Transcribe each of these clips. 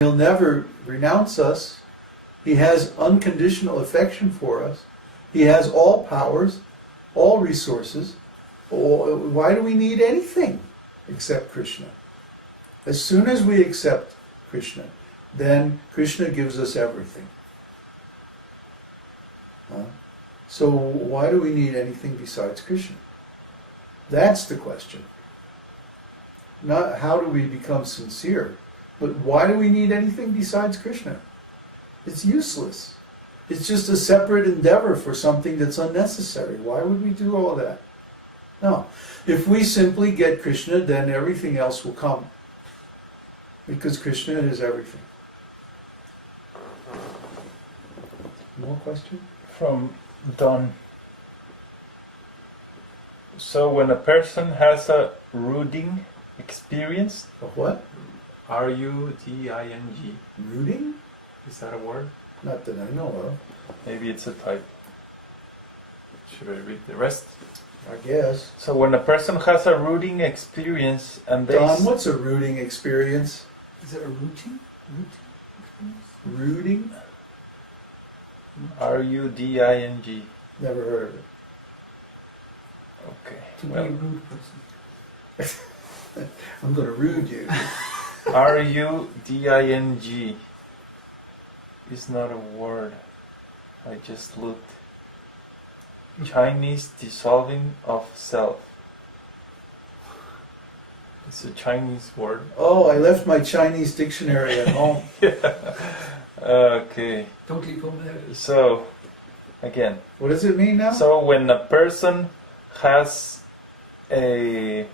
He'll never renounce us. He has unconditional affection for us. He has all powers, all resources. Why do we need anything except Krishna? As soon as we accept Krishna, then Krishna gives us everything. So why do we need anything besides Krishna? That's the question. Not how do we become sincere, but why do we need anything besides Krishna? It's useless. It's just a separate endeavor for something that's unnecessary. Why would we do all that? No. If we simply get Krishna, then everything else will come. Because Krishna is everything. More question? From Don. So when a person has a rooting experience, A what? R-U-D-I-N-G. Rooting? Is that a word? Not that I know of. Maybe it's a type. Should I read the rest? I guess. So when a person has a rooting experience and they... Don, what's a rooting experience? Is it a routine? Rooting? R-U-D-I-N-G. Never heard of it. Okay. To be a rude person. I'm going to rude you. R-U-D-I-N-G is not a word. I just looked. Chinese dissolving of self. It's a Chinese word. Oh, I left my Chinese dictionary at home. Yeah. Okay. Don't leave home without it. So, again. What does it mean now? So when a person has a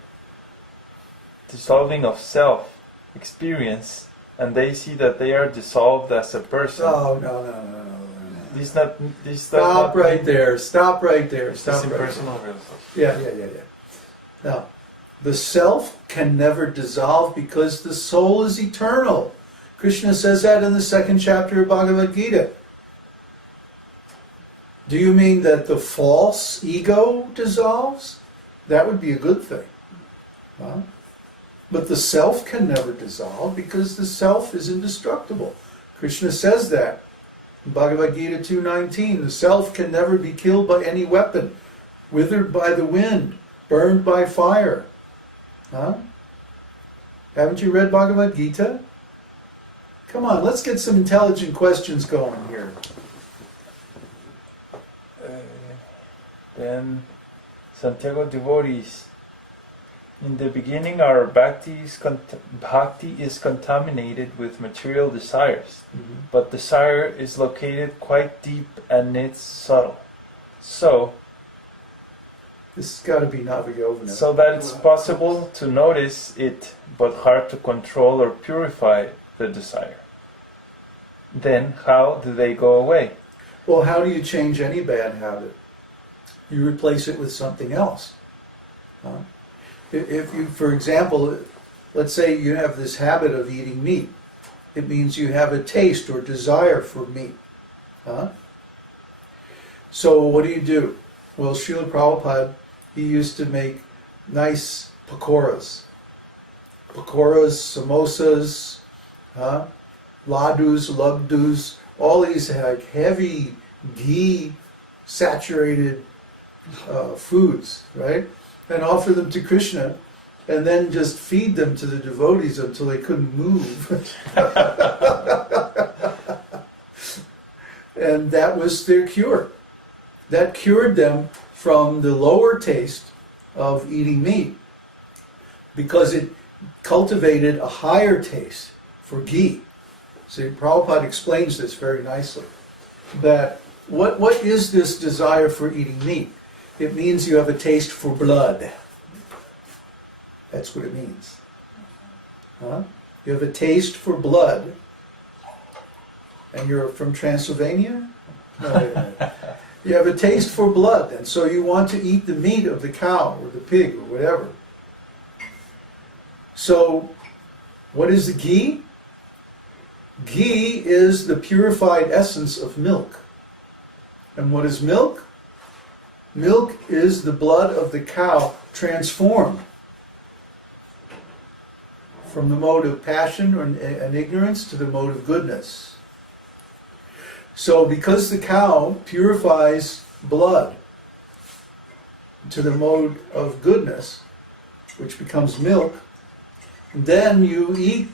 dissolving of self experience and they see that they are dissolved as a person. Oh, no. Stop right there. Stop right there. Stop right there. Yeah. Now, the self can never dissolve because the soul is eternal. Krishna says that in the 2nd chapter of Bhagavad-gītā. Do you mean that the false ego dissolves? That would be a good thing. Huh? But the self can never dissolve because the self is indestructible. Krishna says that. In Bhagavad-gītā 2:19, the self can never be killed by any weapon, withered by the wind, burned by fire. Huh? Haven't you read Bhagavad-gītā? Come on, let's get some intelligent questions going here. Then Santiago devotees. In the beginning, our bhakti is contaminated with material desires, but desire is located quite deep and it's subtle. So, this has got to be Navayovana. So that it's possible to notice it, but hard to control or purify the desire. Then, how do they go away? Well, how do you change any bad habit? You replace it with something else. Huh? If you, for example, let's say you have this habit of eating meat. It means you have a taste or desire for meat. Huh? So what do? Well, Śrīla Prabhupada, he used to make nice pakoras. Pakoras, samosas, ladus, lugdus, all these like heavy ghee saturated foods, right? And offer them to Krishna, and then just feed them to the devotees until they couldn't move. And that was their cure. That cured them from the lower taste of eating meat, because it cultivated a higher taste for ghee. See, Prabhupada explains this very nicely. That what is this desire for eating meat? It means you have a taste for blood. That's what it means. Huh? You have a taste for blood. And you're from Transylvania? No, wait a minute. You have a taste for blood, and so you want to eat the meat of the cow or the pig or whatever. So, what is the ghee? Ghee is the purified essence of milk. And what is milk? Milk is the blood of the cow transformed from the mode of passion and ignorance to the mode of goodness. So because the cow purifies blood to the mode of goodness, which becomes milk, then you eat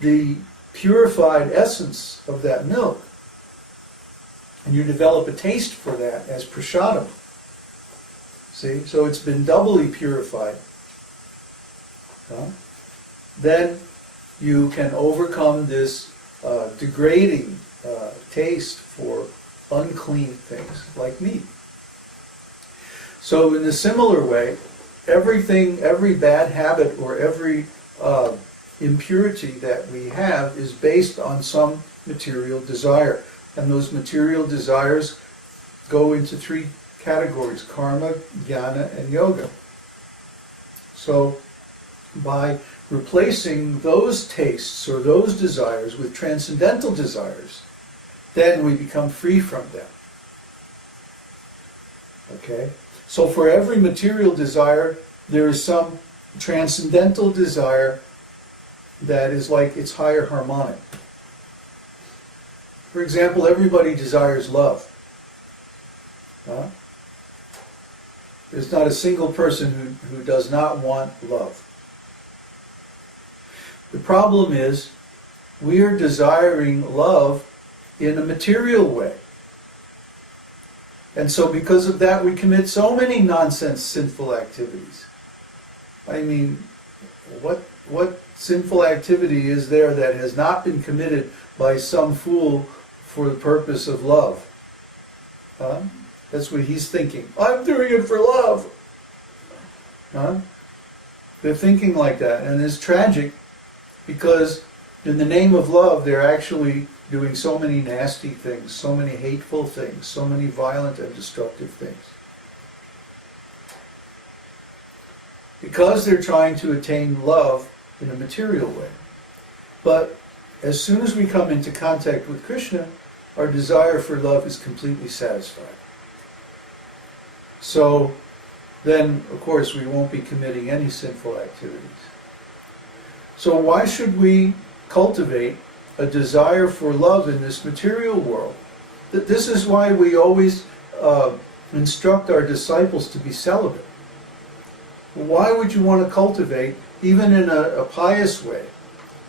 the purified essence of that milk, and you develop a taste for that as prasadam. See, so it's been doubly purified. Then you can overcome this degrading taste for unclean things like meat. So in a similar way, every bad habit or every impurity that we have is based on some material desire. And those material desires go into three categories: karma, jnana, and yoga. So by replacing those tastes or those desires with transcendental desires, then we become free from them. Okay? So for every material desire, there is some transcendental desire that is like its higher harmonic. For example, everybody desires love. There's not a single person who does not want love. The problem is, we are desiring love in a material way. And so because of that, we commit so many nonsense sinful activities. I mean, what sinful activity is there that has not been committed by some fool for the purpose of love? That's what he's thinking. I'm doing it for love. They're thinking like that, and it's tragic because in the name of love, they're actually doing so many nasty things, so many hateful things, so many violent and destructive things. Because they're trying to attain love in a material way. But as soon as we come into contact with Krishna, our desire for love is completely satisfied. So then, of course, we won't be committing any sinful activities. So why should we cultivate a desire for love in this material world? This is why we always instruct our disciples to be celibate. Why would you want to cultivate, even in a pious way,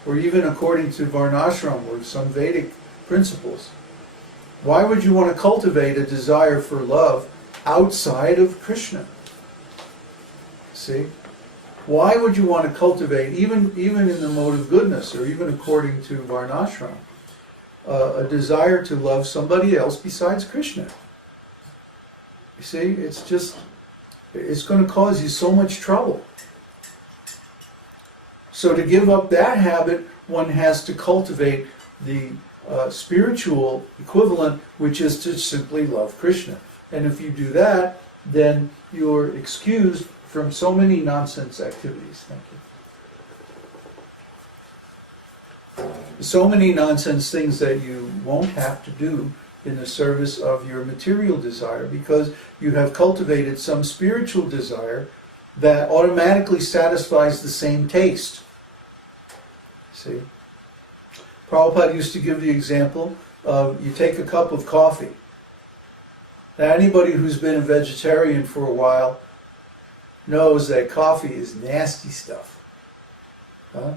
or even according to Varnashram or some Vedic principles, why would you want to cultivate a desire for love outside of Krishna? See? Why would you want to cultivate, even in the mode of goodness, or even according to Varnashram, a desire to love somebody else besides Krishna? You see, it's going to cause you so much trouble. So to give up that habit, one has to cultivate the spiritual equivalent, which is to simply love Krishna. And if you do that, then you're excused from so many nonsense activities. Thank you. So many nonsense things that you won't have to do in the service of your material desire, because you have cultivated some spiritual desire that automatically satisfies the same taste. See? Prabhupada used to give the example of, you take a cup of coffee. Now anybody who's been a vegetarian for a while knows that coffee is nasty stuff.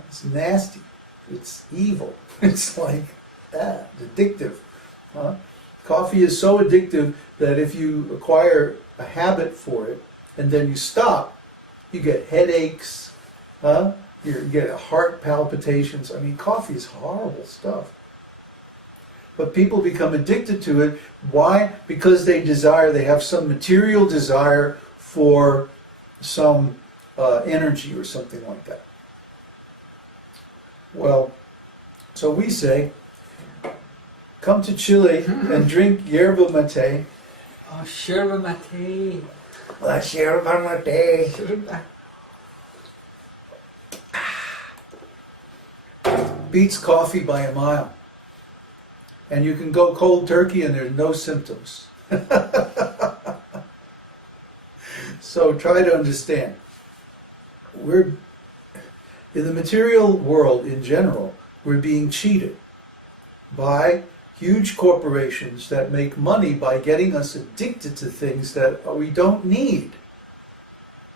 It's nasty. It's evil. It's like that, addictive. Coffee is so addictive that if you acquire a habit for it and then you stop, you get headaches, you get heart palpitations. I mean, coffee is horrible stuff. But people become addicted to it. Why? Because they have some material desire for some energy or something like that. Well, so we say, come to Chile and drink yerba mate. Oh, yerba mate. Yerba mate. Beats coffee by a mile. And you can go cold turkey and there's no symptoms. So try to understand. In the material world in general, we're being cheated by huge corporations that make money by getting us addicted to things that we don't need.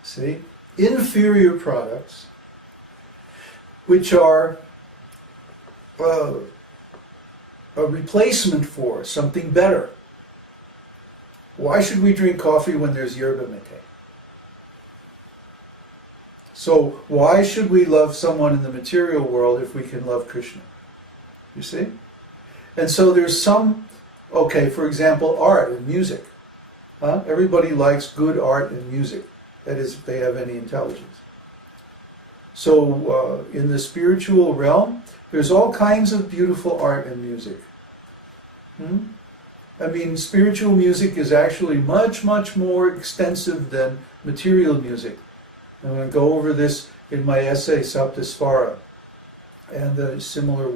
See? Inferior products, which are a replacement for something better. Why should we drink coffee when there's yerba mate? So why should we love someone in the material world if we can love Krishna? You see? And so there's some, okay, for example, art and music. Everybody likes good art and music. That is, if they have any intelligence. So in the spiritual realm, there's all kinds of beautiful art and music. I mean, spiritual music is actually much, much more extensive than material music. I'm going to go over this in my essay, Saptasvara, and the similar